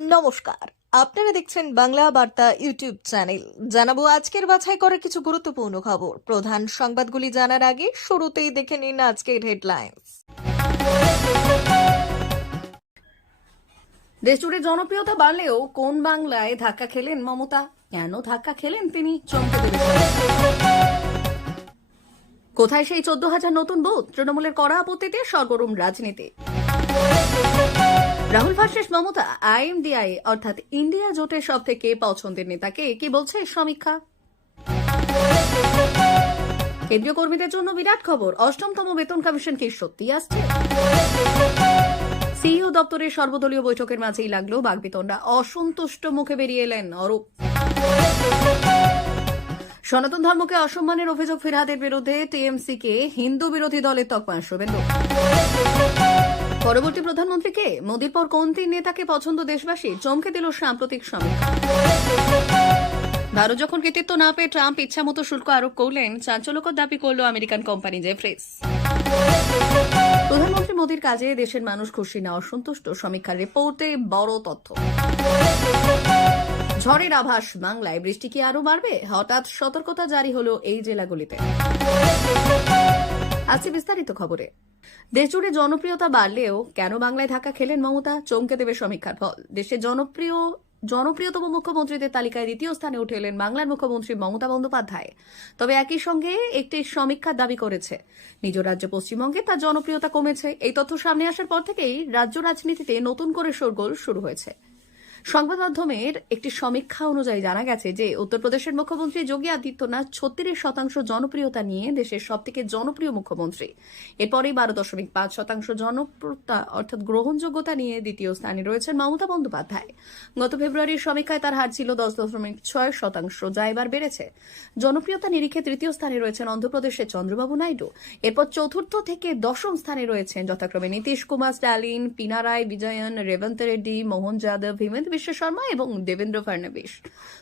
নমস্কার, আপনারা দেখছেন বাংলা বার্তা ইউটিউব চ্যানেল। জানাবো আজকের বাছাই করা কিছু গুরুত্বপূর্ণ খবর। প্রধান সংবাদগুলি জানার আগে শুরুতেই দেখে নিন আজকের হেডলাইন্স। দেশজুড়ে জনপ্রিয়তা বাড়লেও কোন বাংলায় ধাক্কা খেলেন মমতা? কেন ধাক্কা খেলেন তিনি? চমকে দেবে। কোথায় সেই 14,000 নতুন বুথ? তৃণমূলের কড়া আপত্তিতে সরগরম রাজনীতি। রাহুল ভার্সেস মমতা, আইএমডিআই অর্থাৎ ইন্ডিয়া জোটের সব থেকে পছন্দের নেতাকে, কি বলছে সমীক্ষা? কেন্দ্রীয় কর্মীদের জন্য বিরাট খবর, 8ম বেতন কমিশন কি সত্যি আসছে? সিইও দপ্তরের সর্বদলীয় বৈঠকের মাঝেই লাগলো বাগবিতণ্ডা, অসন্তুষ্ট মুখে বেরিয়ে এলেন অরূপ। সনাতন ধর্মকে অসম্মানের অভিযোগ ফিরহাদের বিরুদ্ধে টিএমসিকে হিন্দু বিরোধী দলের তকমা শুভেন্দু। পরবর্তী প্রধানমন্ত্রীকে, মোদীর পর কোন তিন নেতাকে পছন্দ দেশবাসী? চমকে দিল সাম্প্রতিক সমীক্ষা। ভারত যখন কৃতিত্ব না পেয়ে ট্রাম্প ইচ্ছামতো শুল্ক আরোপ করলেন, চাঞ্চল্যকর দাবি করল আমেরিকান কোম্পানি জেফ্রিজ। প্রধানমন্ত্রী মোদীর কাজে দেশের মানুষ খুশি না অসন্তুষ্ট, সমীক্ষার রিপোর্টে বড় তথ্য। ঝড়ের আভাস বাংলায়, বৃষ্টি কি আরো বাড়বে? হঠাৎ সতর্কতা জারি হলো এই জেলাগুলিতে। আছে বিস্তারিত খবরে। দেশজুড়ে জনপ্রিয়তা বাড়লেও কেন বাংলায় ধাক্কা খেলেন মমতা? চমকে দেবে সমীক্ষার ফল। দেশের জনপ্রিয়তম মুখ্যমন্ত্রীদের তালিকায় দ্বিতীয় স্থানে উঠে এলেন বাংলার মুখ্যমন্ত্রী মমতা বন্দ্যোপাধ্যায়। তবে একই সঙ্গে একটি সমীক্ষা দাবি করেছে নিজ রাজ্য পশ্চিমবঙ্গে তার জনপ্রিয়তা কমেছে। এই তথ্য সামনে আসার পর থেকেই রাজ্য রাজনীতিতে নতুন করে শোরগোল শুরু হয়েছে। সংবাদ মাধ্যমের একটি সমীক্ষা অনুযায়ী জানা গেছে যে উত্তরপ্রদেশের মুখ্যমন্ত্রী যোগী আদিত্যনাথ 36% জনপ্রিয়তা নিয়ে দেশের সবথেকে জনপ্রিয় মুখ্যমন্ত্রী। এরপরেই 12.5% জনপ্রিয়তা অর্থাৎ গ্রহণযোগ্যতা নিয়ে দ্বিতীয় স্থানে রয়েছেন মমতা বন্দ্যোপাধ্যায়। গত ফেব্রুয়ারির সমীক্ষায় তার হার ছিল 10.6%, যা এবার বেড়েছে। জনপ্রিয়তা নিরিখে তৃতীয় স্থানে রয়েছেন অন্ধ্রপ্রদেশের চন্দ্রবাবু নাইডু। এরপর চতুর্থ থেকে দশম স্থানে রয়েছেন যথাক্রমে নীতিশ কুমার, স্ট্যালিন, পিনারাই বিজয়ন, রেবন্ত রেড্ডি, মোহন যাদব, হিমন্ত বিশ্ব শর্মা এবং দেবেন্দ্র ফডনবিস।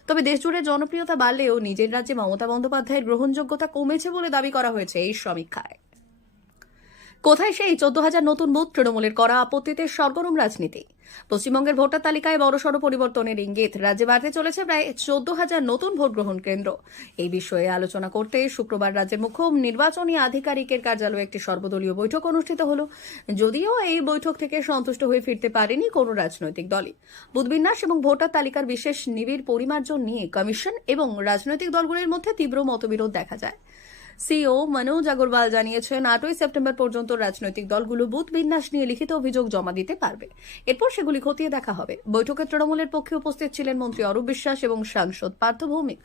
তবে দেশজুড়ে জনপ্রিয়তা বাড়লেও নিজের রাজ্যে মমতা বন্দ্যোপাধ্যায়ের গ্রহণযোগ্যতা কমেছে বলে দাবি করা হয়েছে এই সমীক্ষায়। কোথায় সেই 14,000 নতুন বুথ? তৃণমূলের করা আপত্তিতে সরগরম রাজনীতি। পশ্চিমবঙ্গের ভোটার তালিকায় বড়সড় পরিবর্তনের ইঙ্গিত। রাজ্যে বাড়তে চলেছে প্রায় 14,000 নতুন ভোট গ্রহণ কেন্দ্র। এই বিষয়ে আলোচনা করতে শুক্রবার রাজ্যের মুখ্য নির্বাচনী আধিকারিকের কার্যালয়ে একটি সর্বদলীয় বৈঠক অনুষ্ঠিত হল। যদিও এই বৈঠক থেকে সন্তুষ্ট হয়ে ফিরতে পারেনি কোনো রাজনৈতিক দলই। বুথ বিন্যাস এবং ভোটার তালিকার বিশেষ নিবিড় পরিমার্জন নিয়ে কমিশন এবং রাজনৈতিক দলগুলির মধ্যে তীব্র মতবিরোধ দেখা যায়। সিইও মনোজ আগরওয়াল জানিয়েছেন, 8ই সেপ্টেম্বর পর্যন্ত রাজনৈতিক দলগুলো বুথ বিন্যাস নিয়ে লিখিত অভিযোগ জমা দিতে পারবে। এরপর সেগুলি খতিয়ে দেখা হবে। বৈঠকে তৃণমূলের পক্ষে উপস্থিত ছিলেন মন্ত্রী অরূপ বিশ্বাস এবং সাংসদ পার্থ ভৌমিক।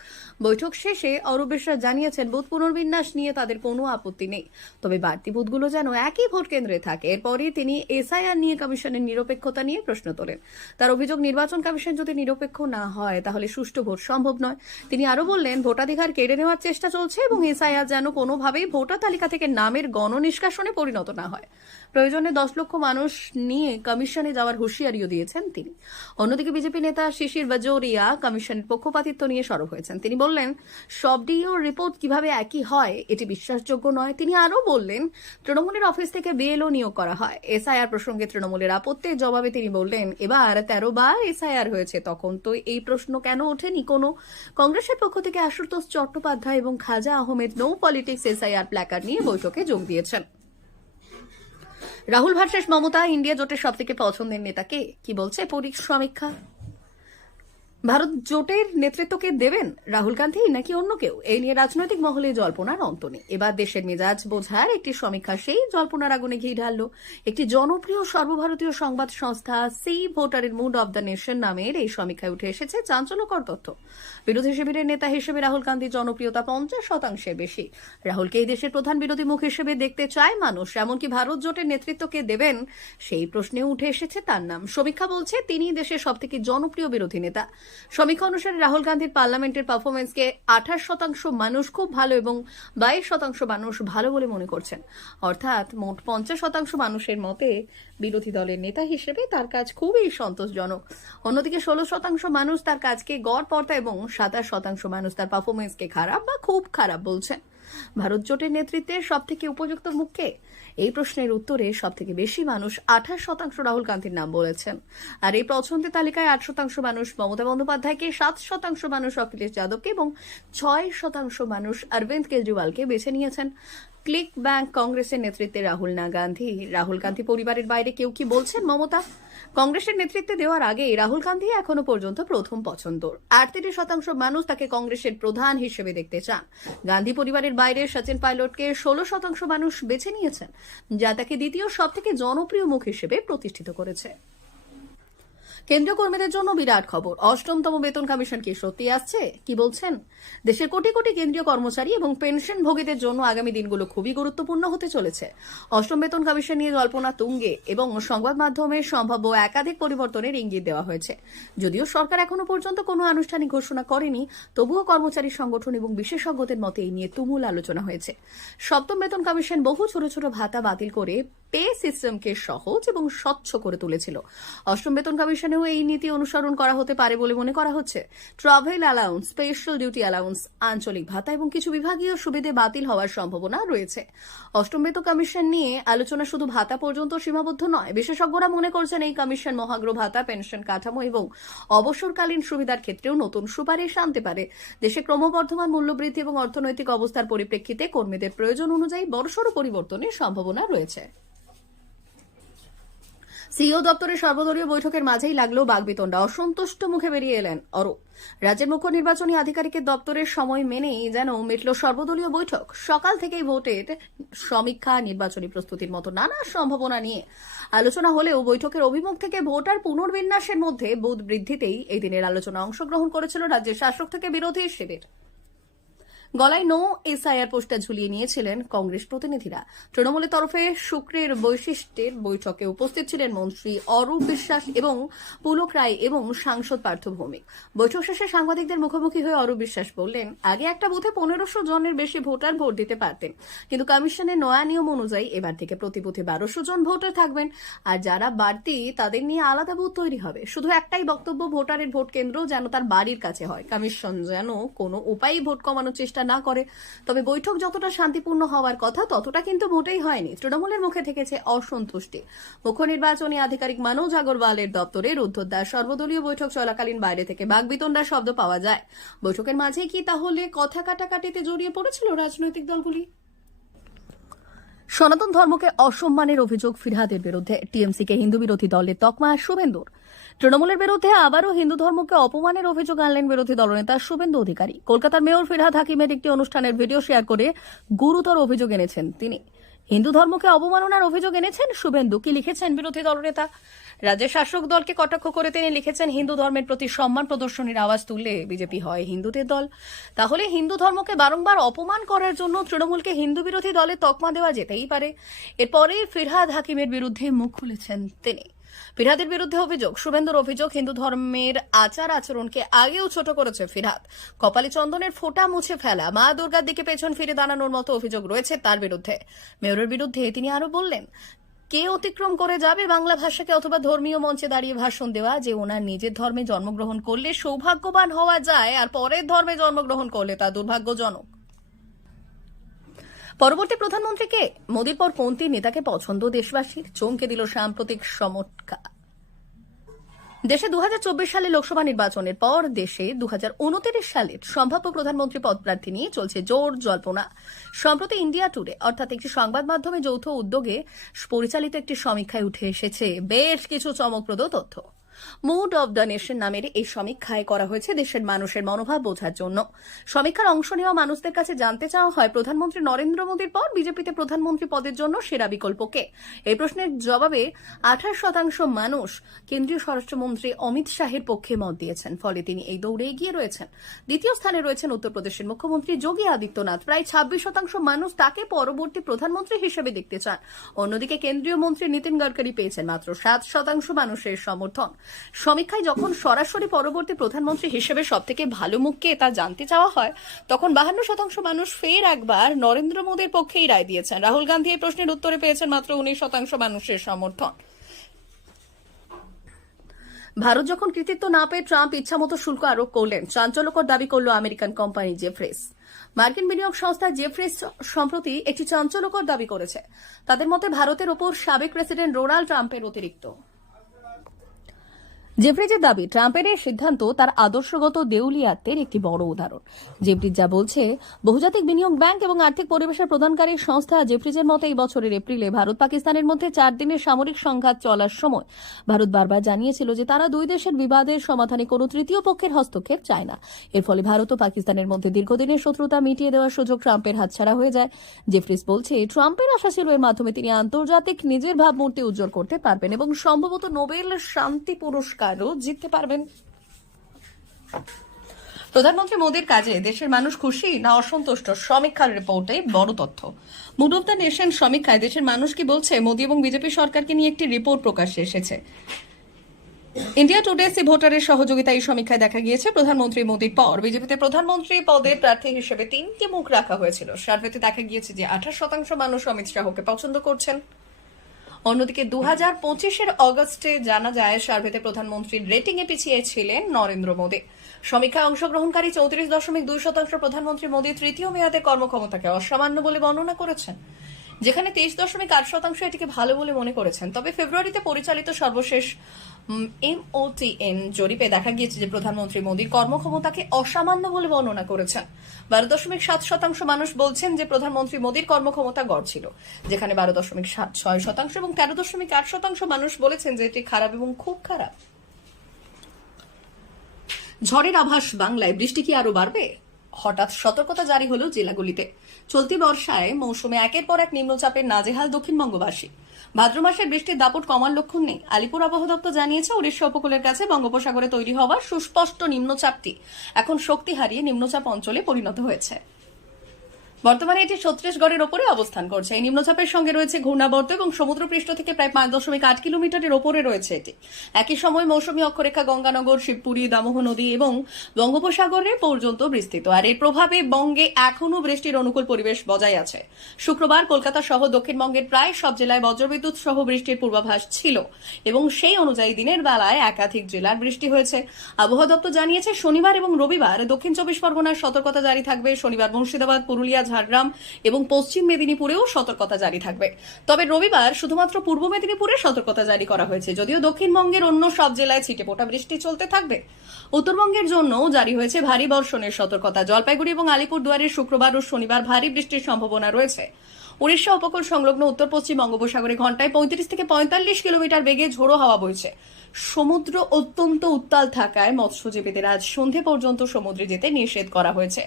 বৈঠক শেষে অরূপ বিশ্বাস জানিয়েছেন, বুথ পুনর্বিন্যাস নিয়ে তাদের কোনো আপত্তি নেই, তবে বাড়তি বুথগুলো যেন একই ভোট কেন্দ্রে থাকে। এরপরই তিনি এসআইআর নিয়ে কমিশনের নিরপেক্ষতা নিয়ে প্রশ্ন তোলেন। তার অভিযোগ, নির্বাচন কমিশন যদি নিরপেক্ষ না হয় তাহলে সুষ্ঠু ভোট সম্ভব নয়। তিনি আরও বললেন, ভোটাধিকার কেড়ে নেওয়ার চেষ্টা চলছে এবং এসআইআর যেন কোনোভাবেই ভোটার তালিকা থেকে নামের গণনিষ্কাশনে পরিণত না হয়। প্রয়োজনে 10 লক্ষ মানুষ নিয়ে কমিশনে যাওয়ার হুঁশিয়ারিও দিয়েছেন তিনি। অন্যদিকে বিজেপি নেতা শিশির বাজোরিয়া কমিশনের পক্ষপাতিত্ব নিয়ে সরব হয়েছেন। তিনি বললেন, সব ডিও রিপোর্ট কিভাবে একই হয় এটি বিশ্বাসযোগ্য নয়। তিনি আরও বললেন, তৃণমূলের অফিস থেকে বিএলও নিয়োগ করা হয়। এসআইআর প্রসঙ্গে তৃণমূলের আপত্তির জবাবে তিনি বললেন, এবার 13 বার এসআইআর হয়েছে, তখন তো এই প্রশ্ন কেন ওঠেনি কোনো? কংগ্রেসের পক্ষ থেকে আশুতোষ চট্টোপাধ্যায় এবং Khaja Ahmed no politics SIR placard নিয়ে বৈঠকে যোগ দিয়েছেন। রাহুল ভার্সেস মমতা, ইন্ডিয়া জোটের সবথেকে পছন্দের নেতাকে, কি বলছে সমীক্ষা? ভারত জোটের নেতৃত্বকে দেবেন রাহুল গান্ধী নাকি অন্য কেউ? এই নিয়ে রাজনৈতিক মহলে জল্পনার অন্ত নেই। এবার দেশের মেজাজ বোঝার একটি সমীক্ষা সেই জল্পনার আগুনে ঘি ঢালল। একটি জনপ্রিয় সর্বভারতীয় সংবাদ সংস্থা সি ভোটারের মুড অব দ্য নেশন নামের এই সমীক্ষায় উঠে এসেছে চাঞ্চল্যকর তথ্য। বিরোধী শিবিরের নেতা হিসেবে রাহুল গান্ধীর জনপ্রিয়তা 50%-এর বেশি। রাহুলকে এই দেশের প্রধান বিরোধী মুখ হিসেবে দেখতে চায় মানুষ। এমনকি ভারত জোটের নেতৃত্বকে দেবেন সেই প্রশ্নে উঠে এসেছে তার নাম। সমীক্ষা বলছে তিনি দেশের সবথেকে জনপ্রিয় বিরোধী নেতা। সমীক্ষা অনুসারে রাহুল গান্ধীর পার্লামেন্টের পারফরমেন্সকে 28% মানুষ খুব ভালো এবং 22% মানুষ ভালো বলে মনে করছেন। অর্থাৎ মোট 50% মানুষের মতে বিরোধী দলের নেতা হিসেবে তার কাজ খুবই সন্তোষজনক। অন্যদিকে 16% মানুষ তার কাজকে গড়পড়তা এবং 27% মানুষ তার পারফরমেন্সকে খারাপ বা খুব খারাপ বলছেন। ভারত জোটের নেতৃত্বে সব থেকে উপযুক্ত মুখকে? এই প্রশ্নের উত্তরে সব থেকে বেশি মানুষ 28% রাহুল গান্ধীর নাম বলেছেন। আর এই পছন্দের তালিকায় 8% মানুষ মমতা বন্দ্যোপাধ্যায়কে, 7% মানুষ অখিলেশ যাদবকে এবং 6% মানুষ অরবিন্দ কেজরিওয়ালকে বেছে নিয়েছেন। ক্লিক ব্যাংক কংগ্রেসের নেতৃত্বে রাহুল গান্ধী পরিবারের বাইরে কেউ কি বলছেন মমতা? কংগ্রেসের নেতৃত্বে দেওয়ার আগে রাহুল গান্ধী এখনো পর্যন্ত প্রথম পছন্দ। 38% মানুষ তাকে কংগ্রেসের প্রধান হিসেবে দেখতে চান। গান্ধী পরিবারের বাইরে সচিন পাইলটকে 16% মানুষ বেছে নিয়েছেন, যা তাকে দ্বিতীয় সব থেকে জনপ্রিয় মুখ হিসেবে প্রতিষ্ঠিত করেছে। কেন্দ্রীয় কর্মীদের জন্য বিরাট খবর। 8তম বেতন কমিশন কি সত্যি আসছে? কি বলছেন? দেশের কোটি কোটি কেন্দ্রীয় কর্মচারী এবং পেনশনভোগীদের জন্য আগামী দিনগুলো খুবই গুরুত্বপূর্ণ হতে চলেছে। 8ম বেতন কমিশন নিয়ে জল্পনা তুঙ্গে এবং সংবাদ মাধ্যমে সম্ভাব্য একাধিক পরিবর্তনের ইঙ্গিত দেওয়া হয়েছে। যদিও সরকার এখনো পর্যন্ত কোনো আনুষ্ঠানিক ঘোষণা করেনি, তবুও কর্মচারী সংগঠন এবং বিশেষজ্ঞদের মতে এই নিয়ে তুমুল আলোচনা হয়েছে। 7ম বেতন কমিশন বহু ছোট ছোট ভাতা বাতিল করে পে সিস্টেমকে সহজ এবং স্বচ্ছ করে তুলেছিল। 8ম বেতন কমিশনেও এই নীতি অনুসরণ করা হতে পারে বলে মনে করা হচ্ছে। Travel allowance, special duty allowance, আঞ্চলিক ভাতা এবং কিছু বিভাগীয় সুবিধে বাতিল হওয়ার সম্ভাবনা রয়েছে। 8ম বেতন কমিশন নিয়ে আলোচনা শুধু ভাতা পর্যন্ত সীমাবদ্ধ নয়। বিশেষজ্ঞরা মনে করছেন এই কমিশন মহার্ঘ ভাতা, পেনশন কাঠামো এবং অবসরকালীন সুবিধার ক্ষেত্রেও নতুন সুপারিশ আনতে পারে। দেশে ক্রমবর্ধমান মূল্যবৃদ্ধি এবং অর্থনৈতিক অবস্থার পরিপ্রেক্ষিতে কর্মীদের প্রয়োজন অনুযায়ী বড়সড় পরিবর্তনের সম্ভাবনা রয়েছে। সিইও দপ্তরের সর্বদলীয় বৈঠকের মাঝেই লাগলো বাগবিতণ্ডা। অসন্তুষ্ট মুখে বেরিয়ে এলেন অরূপ। রাজ্যের মুখ্য নির্বাচনী আধিকারিকের দপ্তরের সময় মেনেই যেন মিটল সর্বদলীয় বৈঠক। সকাল থেকেই ভোটের সমীক্ষা, নির্বাচনী প্রস্তুতির মতো নানা সম্ভাবনা নিয়ে আলোচনা হলেও বৈঠকের অভিমুখ থেকে ভোটার পুনর্বিন্যাসের মধ্যে বোধ বৃদ্ধিতেই এই দিনের আলোচনা অংশগ্রহণ করেছিল রাজ্যের শাসক থেকে বিরোধী শিবির। গলায় নো এসআইআর পোস্টার ঝুলিয়ে নিয়েছিলেন কংগ্রেস প্রতিনিধিরা। তৃণমূলের তরফে শুক্রের বৈশিষ্ট্যের বৈঠকে উপস্থিত ছিলেন মন্ত্রী অরূপ বিশ্বাস এবং পুলক রায় এবং সাংসদ পার্থ ভৌমিক। বৈঠক শেষে সাংবাদিকদের মুখোমুখি হয়ে অরূপ বিশ্বাস বললেন, আগে একটা বুথে 1500 জনের বেশি ভোটার ভোট দিতে পারতেন, কিন্তু কমিশনের নয়া নিয়ম অনুযায়ী এবার থেকে প্রতি বুথে 1200 জন ভোটার থাকবেন, আর যারা বাড়তি তাদের নিয়ে আলাদা বুথ তৈরি হবে। শুধু একটাই বক্তব্য, ভোটারের ভোট কেন্দ্র যেন তার বাড়ির কাছে হয়। কমিশন যেন কোনো উপায়ই ভোট কমানোর চেষ্টা না করে। তবে বৈঠক যতটা শান্তিপূর্ণ হওয়ার কথা ততটা কিন্তু মোটেই হয়নি। তৃণমূলের মুখে থেকেছে অসন্তুষ্টি। মুখ্য নির্বাচনী আধিকারিক মনোজ আগরওয়ালের দপ্তরে রুদ্ধদ্বার সর্বদলীয় বৈঠক চলাকালীন বাইরে থেকে বাগবিতণ্ডার শব্দ পাওয়া যায়। বৈঠকের মাঝে কি তাহলে কথা কাটাকাটিতে জড়িয়ে পড়েছিল রাজনৈতিক দলগুলি? সনাতন ধর্মকে অসম্মানের অভিযোগ ফিরহাদের বিরুদ্ধে। টিএমসিকে হিন্দু বিরোধী দলের তকমা শুভেন্দুর। তৃণমূলের বিরুদ্ধে আবারও হিন্দু ধর্মকে অপমানের অভিযোগ আনলেন বিরোধী দলনেতা শুভেন্দু অধিকারী। কলকাতার মেয়র ফিরহাদ হাকিমের একটি অনুষ্ঠানের ভিডিও শেয়ার করে গুরুতর অভিযোগ এনেছেন তিনি। হিন্দু ধর্মকে অবমাননার অভিযোগ এনেছেন শুভেন্দু। কি লিখেছেন বিরোধী দলনেতা? রাজ্যের শাসক দলকে কটাক্ষ করে তিনি লিখেছেন, হিন্দু ধর্মের প্রতি সম্মান প্রদর্শনীর আওয়াজ তুললে বিজেপি হয় হিন্দুদের দল। তাহলে হিন্দু ধর্মকে বারংবার অপমান করার জন্য তৃণমূলকে হিন্দু বিরোধী দলে তকমা দেওয়া যেতেই পারে। এরপরে ফিরহাদ হাকিমের বিরুদ্ধে মুখ খুলেছেন তিনি। ফিরহাদের বিরুদ্ধে অভিযোগ, শুভেন্দুর অভিযোগ, হিন্দু ধর্মের আচার আচরণকে আগেও ছোট করেছে ফিরহাদ। কপালে চন্দনের ফোঁটা মুছে ফেলা, মা দুর্গার দিকে পেছন ফিরে দাঁড়ানোর মতো অভিযোগ রয়েছে তার বিরুদ্ধে। মেয়রের বিরুদ্ধে তিনি আরো বললেন, কে অতিক্রম করে যাবে বাংলা ভাষাকে অথবা ধর্মীয় মঞ্চে দাঁড়িয়ে ভাষণ দেওয়া যে ওনার নিজের ধর্মে জন্মগ্রহণ করলে সৌভাগ্যবান হওয়া যায় আর পরের ধর্মে জন্মগ্রহণ করলে তা দুর্ভাগ্যজনক। পরবর্তী প্রধানমন্ত্রীকে মোদীর পর কোন তিন নেতাকে পছন্দ দেশবাসীর? চমকে দিল সাম্প্রতিক সমীক্ষা। দেশে 2024 সালে লোকসভা নির্বাচনের পর দেশে 2029 সালের সম্ভাব্য প্রধানমন্ত্রী পদপ্রার্থী নিয়ে চলছে জোর জল্পনা। সম্প্রতি ইন্ডিয়া টুডে অর্থাৎ একটি সংবাদ মাধ্যমে যৌথ উদ্যোগে পরিচালিত একটি সমীক্ষায় উঠে এসেছে বেশ কিছু চমকপ্রদ তথ্য। মুড অব দ্য নেশন নামের এই সমীক্ষায় করা হয়েছে দেশের মানুষের মনোভাব বোঝার জন্য। সমীক্ষার অংশ নেওয়া মানুষদের কাছে জানতে চাওয়া হয়, প্রধানমন্ত্রী নরেন্দ্র মোদীর পর বিজেপিতে প্রধানমন্ত্রী পদের জন্য সেরা বিকল্প কে? এই প্রশ্নের জবাবে 28% মানুষ কেন্দ্রীয় স্বরাষ্ট্রমন্ত্রী অমিত শাহের পক্ষে মত দিয়েছেন। ফলে তিনি এই দৌড়ে এগিয়ে রয়েছেন। দ্বিতীয় স্থানে রয়েছেন উত্তরপ্রদেশের মুখ্যমন্ত্রী যোগী আদিত্যনাথ। প্রায় 26% মানুষ তাকে পরবর্তী প্রধানমন্ত্রী হিসেবে দেখতে চান। অন্যদিকে কেন্দ্রীয় মন্ত্রী নীতিন গডকরি পেয়েছেন মাত্র 7% মানুষের সমর্থন। সমীক্ষায় যখন সরাসরি পরবর্তী প্রধানমন্ত্রী হিসেবে সবথেকে ভালো মুখকে তা জানতে চাওয়া হয়, তখন 52% মানুষ ফের একবার নরেন্দ্র মোদীর পক্ষেই রায় দিয়েছেন। রাহুল গান্ধী এই প্রশ্নের উত্তরে পেয়েছেন মাত্র 19% মানুষের সমর্থন। ভারত যখন কৃতিত্ব না পেয়ে ট্রাম্প ইচ্ছামতো শুল্ক আরোপ করলেন, চাঞ্চল্যকর দাবি করল আমেরিকান কোম্পানি জেফ্রিস। মার্কিন বিনিয়োগ সংস্থা জেফ্রিস সম্প্রতি একটি চাঞ্চল্যকর দাবি করেছে। তাদের মতে ভারতের ওপর সাবেক প্রেসিডেন্ট ডোনাল্ড ট্রাম্পের অতিরিক্ত জেফ্রিজের দাবি, ট্রাম্পের এই সিদ্ধান্ত তার আদর্শগত দেউলিয়াত্বের একটি বড় উদাহরণ। জেফ্রিজ যা বলছে, বহুজাতিক বিনিয়োগ ব্যাংক এবং আর্থিক পরিবেশের প্রদানকারী সংস্থা জেফ্রিজের মতে এই বছরের এপ্রিলে ভারত পাকিস্তানের মধ্যে 4 দিনের সামরিক সংঘাত চলার সময় ভারত বারবার জানিয়েছিল যে তারা দুই দেশের বিবাদের সমাধানে কোনো তৃতীয় পক্ষের হস্তক্ষেপ চায় না। এর ফলে ভারত ও পাকিস্তানের মধ্যে দীর্ঘদিনের শত্রুতা মিটিয়ে দেওয়ার সুযোগ ট্রাম্পের হাতছাড়া হয়ে যায়। জেফ্রিজ বলছে, ট্রাম্পের আশা ছিল এর মাধ্যমে তিনি আন্তর্জাতিক নিজের ভাবমূর্তি উজ্জ্বল করতে পারবেন এবং সম্ভবত নোবেল শান্তি পুরস্কারও জিততে পারবেন। প্রধানমন্ত্রী মোদীর কাজে দেশের মানুষ খুশি না অসন্তুষ্ট? সমীক্ষার রিপোর্টে বড় তথ্য। মুড অফ দ্য নেশন সমীক্ষায় দেশের মানুষ কি বলছে, মোদী এবং বিজেপি সরকারকে নিয়ে একটি রিপোর্ট প্রকাশ্যে এসেছে। ইন্ডিয়া টুডে ভোটারের সহযোগিতা এই সমীক্ষায় দেখা গিয়েছে। প্রধানমন্ত্রী মোদীর পর বিজেপিতে প্রধানমন্ত্রী পদের প্রার্থী হিসেবে 3টি মুখ রাখা হয়েছিল। সার্ভেতে দেখা গিয়েছে যে 28% মানুষ অমিত শাহকে পছন্দ করছেন। অন্যদিকে 2025-এর অগস্টে জানা যায় সার্ভেতে প্রধানমন্ত্রীর রেটিং এ পিছিয়ে ছিলেন নরেন্দ্র মোদী। সমীক্ষায় অংশগ্রহণকারী 34.2% প্রধানমন্ত্রী মোদী তৃতীয় মেয়াদে কর্মক্ষমতাকে অসামান্য বলে বর্ণনা করেছেন, যেখানে 23.8% এটিকে ভালো বলে মনে করেছেন। তবে ফেব্রুয়ারিতে পরিচালিত সর্বশেষ MOTN জরিপে দেখা গিয়েছে যে প্রধানমন্ত্রী মোদীর কর্মক্ষমতাকে অসামান্য বলে বর্ণনা করেছেন। 12.7% মানুষ বলছেন যে প্রধানমন্ত্রী মোদীর কর্মক্ষমতা গড় ছিল, যেখানে 12.6% এবং 13.8% মানুষ বলেছেন যে এটি খারাপ এবং খুব খারাপ। ঝড়ের আভাস বাংলায়, বৃষ্টি কি আরো বাড়বে? হঠাৎ সতর্কতা জারি হলো জেলাগুলিতে। চলতি বর্ষায় মৌসুমে একের পর এক নিম্নচাপের নাজেহাল দক্ষিণবঙ্গবাসী। ভাদ্র মাসের বৃষ্টির দাপট কমার লক্ষণ নেই। আলিপুর আবহাওয়া দপ্তর জানিয়েছে, উড়িষ্যা উপকূলের কাছে বঙ্গোপসাগরে তৈরি হওয়া সুস্পষ্ট নিম্নচাপটি এখন শক্তি হারিয়ে নিম্নচাপ অঞ্চলে পরিণত হয়েছে। বর্তমানে এটি ছত্তিশগড়ের ওপরে অবস্থান করছে। এই নিম্নচাপের সঙ্গে রয়েছে ঘূর্ণাবর্ত এবং সমুদ্রপৃষ্ঠ থেকে প্রায় 5.8 কিলোমিটারের ওপরে রয়েছে এটি। একই সময় মৌসুমী অক্ষরেখা গঙ্গানগর, শিবপুরী, দামোহ নদী এবং বঙ্গোপসাগরে পর্যন্ত বিস্তৃত। আর এর প্রভাবে বঙ্গে এখনও বৃষ্টির অনুকূল পরিবেশ বজায় আছে। শুক্রবার কলকাতা সহ দক্ষিণবঙ্গের প্রায় সব জেলায় বজ্রবিদ্যুৎ সহ বৃষ্টির পূর্বাভাস ছিল এবং সেই অনুযায়ী দিনের বেলায় একাধিক জেলার বৃষ্টি হয়েছে। আবহাওয়া দপ্তর জানিয়েছে, শনিবার এবং রবিবার দক্ষিণ 24 পরগনার সতর্কতা জারি থাকবে। শনিবার মুর্শিদাবাদ, পুরুলিয়া, ঝাড়গ্রাম এবং পশ্চিম মেদিনীপুরেও সতর্কতা জারি থাকবে। তবে রবিবার শুধুমাত্র পূর্ব মেদিনীপুরে সতর্কতা জারি করা হয়েছে, যদিও দক্ষিণবঙ্গের অন্য সব জেলায় ছিটেফোঁটা বৃষ্টি চলতে থাকবে। উত্তরবঙ্গের জন্য জারি হয়েছে ভারী বর্ষণের সতর্কতা। জলপাইগুড়ি এবং আলিপুরদুয়ারে শুক্রবার ও শনিবার ভারী বৃষ্টির সম্ভাবনা রয়েছে। উড়িষ্যা উপকূল সংলগ্ন উত্তর পশ্চিম বঙ্গোপসাগরে ঘন্টায় 35 থেকে 45 কিলোমিটার বেগে ঝোড়ো হাওয়া বইছে। সমুদ্র অত্যন্ত উত্তাল থাকায় মৎস্যজীবীদের আজ সন্ধে পর্যন্ত সমুদ্রে যেতে নিষেধ করা হয়েছে।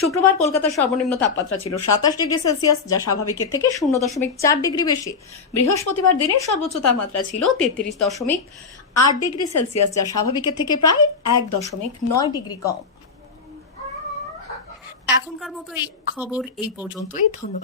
শুক্রবার কলকাতার সর্বনিম্ন তাপমাত্রা ছিল 27 ডিগ্রি সেলসিয়াস, যা স্বাভাবিকের থেকে 0.4 ডিগ্রি বেশি। বৃহস্পতিবার দিনের সর্বোচ্চ তাপমাত্রা ছিল 33.8 ডিগ্রি সেলসিয়াস, যা স্বাভাবিকের থেকে প্রায় 1.9 ডিগ্রি কম। এখনকার মতো এই খবর এই পর্যন্তই। ধন্যবাদ।